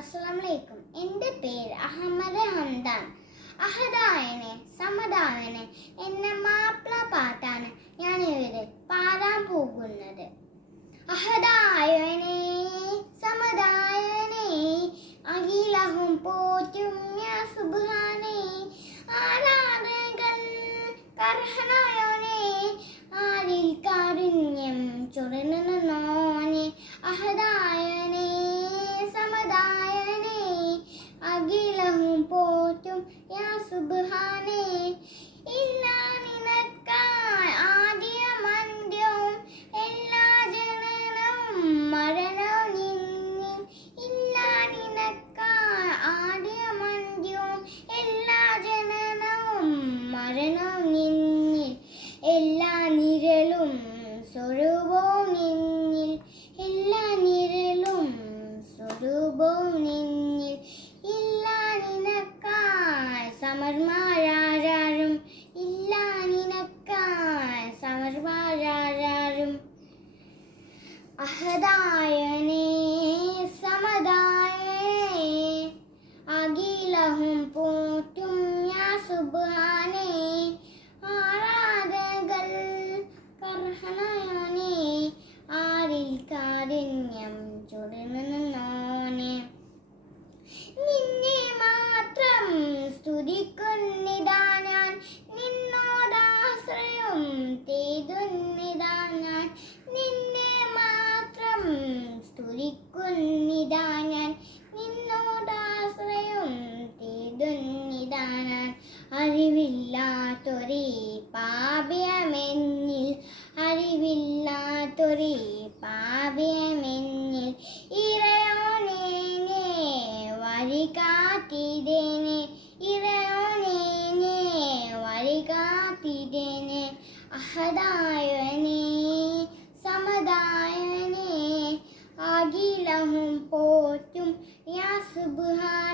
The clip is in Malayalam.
അസ്സലാമലൈക്കും. എൻ്റെ പേര് അഹമ്മദ് ഹംദാൻ. അഹദായനെ സമദായനെ എന്ന മാപ്പിള പാട്ടാണ് ഞാനിവിടെ പാടാൻ പോകുന്നത്. അഹദായനെ സമദായനെ അഖിലഹും പോറ്റും യാ സുബ്ഹാനേ, ആരാധകൾ കർഹനായോനെ ആരിൽ കാരുണ്യം ചൊരിഞ്ഞോനെ. അഹദായനെ സമദായനെ അഖിലഹും പോറ്റും യാ സുബ്ഹാനേ. ഇല്ലാ നിനക്കായി ആദ്യമന്ത്യവും എല്ലാ ജനനവും മരണവും നിന്നിൽ. ഇല്ലാ നിനക്കായി ആദ്യമന്ത്യവും എല്ലാ ജനനവും മരണവും നിന്നിൽ. എല്ലാ നിഴലും സ്വരൂപവും നിന്നിൽ. എല്ലാ നിഴലും സ്വരൂപവും നിന്നിൽ. ഇല്ലാ നിനക്കായി സമർമാരാരും. ഇല്ലാ നിനക്കായി സമർമാരാരും. അഹദായനെ സമദായനെ അഖിലഹും പോറ്റും യാ സുബ്ഹാനേ, ആരാധകൾ കർഹനായോനെ ആരിൽ കാരുണ്യം ചൊരിഞ്ഞോനെ. നിന്നെ മാത്രം സ്തുതിക്കുന്നിതാ ഞാൻ, നിന്നോടാശ്രയം തേടുന്നിതാ ഞാൻ. നിന്നെ മാത്രം സ്തുതിക്കുന്നിതാ ഞാൻ, നിന്നോടാശ്രയം തേടുന്നിതാ ഞാൻ. അറിവില്ലാത്തൊരേ പാപിയമെന്നിൽ, അറിവില്ലാത്തൊരേ പാപിയമെന്നിൽ. ഇറയോനെ വഴി കാട്ടിടേനെ, ഇറയോനെ വഴി കാട്ടിടേനെ. അഹദായനെ സമദായനെ അഖിലഹും പോറ്റും യാ സുബ്ഹാനേ.